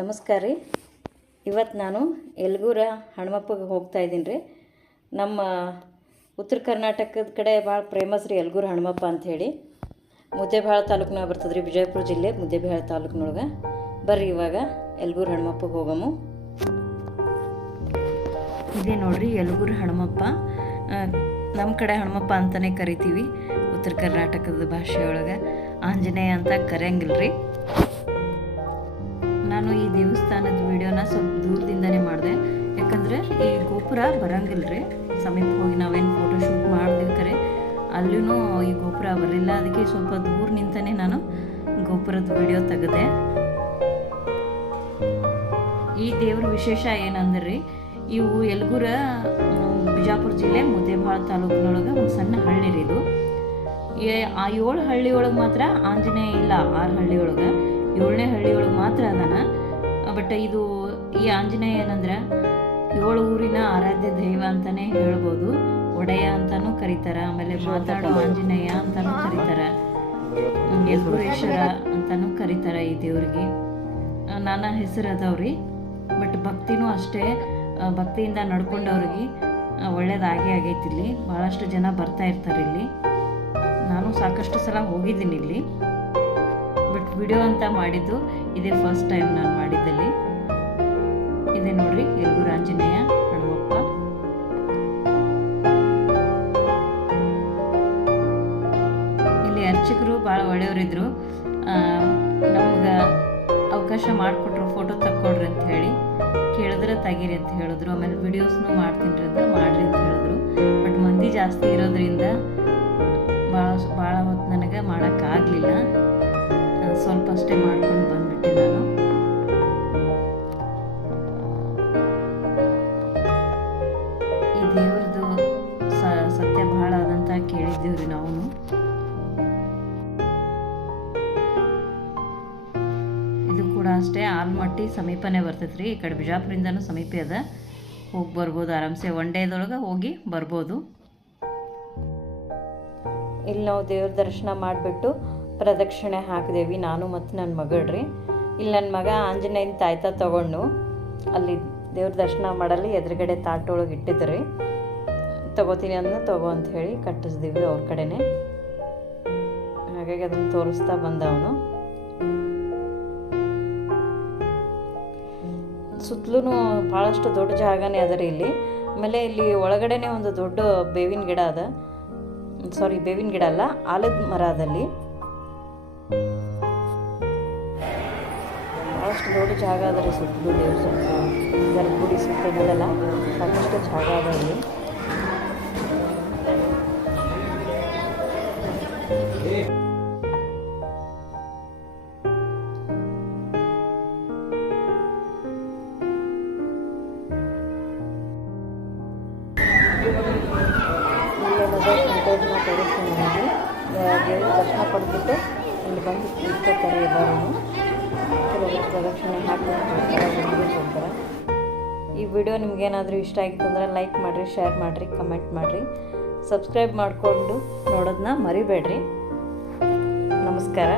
ನಮಸ್ಕಾರ ರೀ. ಇವತ್ತು ನಾನು ಎಲ್ಗೂರ ಹಣಮಪ್ಪಗೆ ಹೋಗ್ತಾ ಇದ್ದೀನಿ ರೀ. ನಮ್ಮ ಉತ್ತರ ಕರ್ನಾಟಕದ ಕಡೆ ಭಾಳ ಫೇಮಸ್ ರೀ ಎಲ್ಗೂರು ಹನುಮಪ್ಪ ಅಂಥೇಳಿ ಮುದ್ದೇಬಾಳ ತಾಲೂಕಿನಾಗ ಬರ್ತದೆ ರೀ ವಿಜಯಪುರ ಜಿಲ್ಲೆ, ಮುದ್ದೇಬಾಳ ತಾಲೂಕಿನೊಳಗೆ. ಬರ್ರಿ ಇವಾಗ ಎಲ್ಗೂರು ಹನುಮಪ್ಪಗೆ ಹೋಗಮು. ಇದೇ ನೋಡ್ರಿ ಎಲ್ಗೂರು ಹಣ್ಮಪ್ಪ ನಮ್ಮ ಕಡೆ ಹಣಮಪ್ಪ ಅಂತಲೇ ಕರಿತೀವಿ ಉತ್ತರ ಕರ್ನಾಟಕದ ಭಾಷೆಯೊಳಗೆ. ಆಂಜನೇಯ ಅಂತ ಕರೆಯಂಗಿಲ್ಲ ರೀ ನಾನು ಈ ದೇವಸ್ಥಾನದ ವಿಡಿಯೋನ ಸ್ವಲ್ಪ ದೂರದಿಂದನೇ ಮಾಡಿದೆ. ಯಾಕಂದರೆ ಈ ಗೋಪುರ ಬರಂಗಿಲ್ಲ ರೀ. ಸಮೀಪ ಹೋಗಿ ನಾವೇನು ಫೋಟೋ ಶೂಟ್ ಮಾಡಿದ್ವಿ ಕರೆ. ಅಲ್ಲೂ ಈ ಗೋಪುರ ಬರಲಿಲ್ಲ. ಅದಕ್ಕೆ ಸ್ವಲ್ಪ ದೂರ ನಿಂತನೇ ನಾನು ಗೋಪುರದ ವಿಡಿಯೋ ತೆಗೆದೆ. ಈ ದೇವ್ರ ವಿಶೇಷ ಏನಂದ್ರೆ ಇವು ಯಲಗುರ ಬಿಜಾಪುರ ಜಿಲ್ಲೆ ಮುದ್ದೇಬಾಳ ತಾಲೂಕಿನೊಳಗೆ ಒಂದು ಸಣ್ಣ ಹಳ್ಳಿ ರೀ ಇದು. ಆ ಏಳು ಹಳ್ಳಿ ಒಳಗೆ ಮಾತ್ರ ಆಂಜನೇಯ ಇಲ್ಲ, ಆರು ಹಳ್ಳಿ ಒಳಗೆ ಏಳನೇ ಹಳ್ಳಿ ಒಳಗೆ ಮಾತ್ರ ಅದಾನ. ಬಟ್ ಇದು ಈ ಆಂಜನೇಯ ಏನಂದ್ರೆ ಏಳು ಊರಿನ ಆರಾಧ್ಯ ದೈವ ಅಂತಾನೆ ಹೇಳ್ಬೋದು. ಒಡೆಯ ಅಂತಾನು ಕರೀತಾರ. ಆಮೇಲೆ ಮಾತಾಡೋ ಆಂಜನೇಯ ಅಂತಾನು ಕರೀತಾರ. ಯಲ್ಗುರೇಶ್ವರ ಅಂತಾನು ಕರೀತಾರ ಈ ದೇವ್ರಿಗೆ. ನನ್ನ ನಾನಾ ಹೆಸರು ಅದಾವ್ರಿ ಬಟ್ ಭಕ್ತಿನೂ ಅಷ್ಟೇ ಭಕ್ತಿಯಿಂದ ನಡ್ಕೊಂಡವ್ರಿಗೆ ಒಳ್ಳೇದಾಗೆ ಆಗೈತಿ ಇಲ್ಲಿ. ಭಾಳಷ್ಟು ಜನ ಬರ್ತಾ ಇರ್ತಾರೆ ಇಲ್ಲಿ. ನಾನು ಸಾಕಷ್ಟು ಸಲ ಹೋಗಿದ್ದೀನಿ ಇಲ್ಲಿ. ವಿಡಿಯೋ ಅಂತ ಮಾಡಿದ್ದು ಇದೇ ಫಸ್ಟ್ ಟೈಮ್ ನಾನು ಮಾಡಿದ್ದಲ್ಲಿ. ಇದೆ ನೋಡ್ರಿ ಯಲಗೂರು ಆಂಜನೇಯ ಹಣಮಪ್ಪ ಇಲ್ಲಿ ಅರ್ಚಕರು ಭಾಳ ಒಳ್ಳೆಯವರಿದ್ರು. ನಮ್ಗೆ ಅವಕಾಶ ಮಾಡಿಕೊಟ್ರು ಫೋಟೋ ತಕ್ಕೊಡ್ರಿ ಅಂತ ಹೇಳಿ. ಕೇಳಿದ್ರೆ ತೆಗೀರಿ ಅಂತ ಹೇಳಿದ್ರು. ಆಮೇಲೆ ವಿಡಿಯೋಸ್ನು ಮಾಡ್ತೀನಿ ಅಂತ ಮಾಡ್ರಿ ಅಂತ ಹೇಳಿದ್ರು. ಬಟ್ ಮಂದಿ ಜಾಸ್ತಿ ಇರೋದ್ರಿಂದ ಭಾಳ ಭಾಳ ಹೊತ್ತು ನನಗೆ ಮಾಡೋಕ್ಕಾಗಲಿಲ್ಲ. ಸ್ವಲ್ಪ ಅಷ್ಟೇ ಮಾಡ್ಕೊಂಡು ಬಂದ್ಬಿಟ್ಟೆ ನಾನು. ಈ ದೇವ್ರದ್ದು ಸತ್ಯ ಬಹಳ ಅದಂತ ಕೇಳಿದ್ದೀವ್ರಿ ನಾವು ಇದು ಕೂಡ ಅಷ್ಟೇ, ಆಲ್ಮಟ್ಟಿ ಸಮೀಪನೇ ಬರ್ತೈತೆ ರೀ ಈ ಕಡೆ ಬಿಜಾಪುರಿಂದನೂ ಸಮೀಪ ಅದ. ಹೋಗಿ ಬರ್ಬೋದು ಆರಾಮ್ಸೆ. ಒನ್ ಡೇದೊಳಗೆ ಹೋಗಿ ಬರ್ಬೋದು. ಇಲ್ಲಿ ನಾವು ದೇವ್ರ ದರ್ಶನ ಮಾಡಿಬಿಟ್ಟು ಪ್ರದಕ್ಷಿಣೆ ಹಾಕಿದೇವಿ. ನಾನು ಮತ್ತು ನನ್ನ ಮಗಳ್ರಿ. ಇಲ್ಲಿ ನನ್ನ ಮಗ ಆಂಜನೇಯನ ತಾಯ್ತ ತಗೊಂಡು ಅಲ್ಲಿ ದೇವ್ರ ದರ್ಶನ ಮಾಡಲಿ ಎದುರುಗಡೆ ತಾಟೊಳಗೆ ಇಟ್ಟಿದ್ರಿ. ತಗೋತೀನಿ ಅಂದ, ತಗೋ ಅಂತ ಹೇಳಿ ಕಟ್ಟಿಸ್ದೀವಿ ಅವ್ರ ಕಡೆನೆ. ಹಾಗಾಗಿ ಅದನ್ನು ತೋರಿಸ್ತಾ ಬಂದ ಅವನು. ಸುತ್ತಲೂ ಭಾಳಷ್ಟು ದೊಡ್ಡ ಜಾಗನೇ ಅದ ರೀ ಇಲ್ಲಿ. ಆಮೇಲೆ ಇಲ್ಲಿ ಒಳಗಡೆನೆ ಒಂದು ದೊಡ್ಡ ಬೇವಿನ ಗಿಡ ಅದ. ಸಾರಿ, ಬೇವಿನ ಗಿಡ ಅಲ್ಲ, ಆಲದ ಮರ ಅದಲ್ಲಿ ಭಾಳಷ್ಟು ದೊಡ್ಡ ಜಾಗ ಅದ ರೀ ಸುತ್ತಲೂ ದೇವ್ರ ಸುತ್ತ ಗರ್ಭಗುಡಿ ಸುತ್ತಲೆಲ್ಲ ಸಾಕಷ್ಟು ಜಾಗ ಅದ ಇಲ್ಲಿ ಇಲ್ಲೇನದ ಸಂತೋಷನ ತೋರಿಸ್ತೀನಿ ನಿಮಗೆ ದೇವ್ರ ದರ್ಶನ ಪಡೆದ್ಬಿಟ್ಟು ಇಲ್ಲಿ ಬಂದು ಇಟ್ಕೋತಾರೆ ಎಲ್ಲರೂ ಪ್ರದಕ್ಷಿಣೆ ಈ ವಿಡಿಯೋ ನಿಮ್ಗೇನಾದರೂ ಇಷ್ಟ ಆಗಿತ್ತು ಅಂದ್ರೆ ಲೈಕ್ ಮಾಡಿರಿ ಶೇರ್ ಮಾಡಿರಿ ಕಮೆಂಟ್ ಮಾಡಿರಿ. ಸಬ್ಸ್ಕ್ರೈಬ್ ಮಾಡಿಕೊಂಡು ನೋಡೋದನ್ನ ಮರಿಬೇಡ್ರಿ. ನಮಸ್ಕಾರ.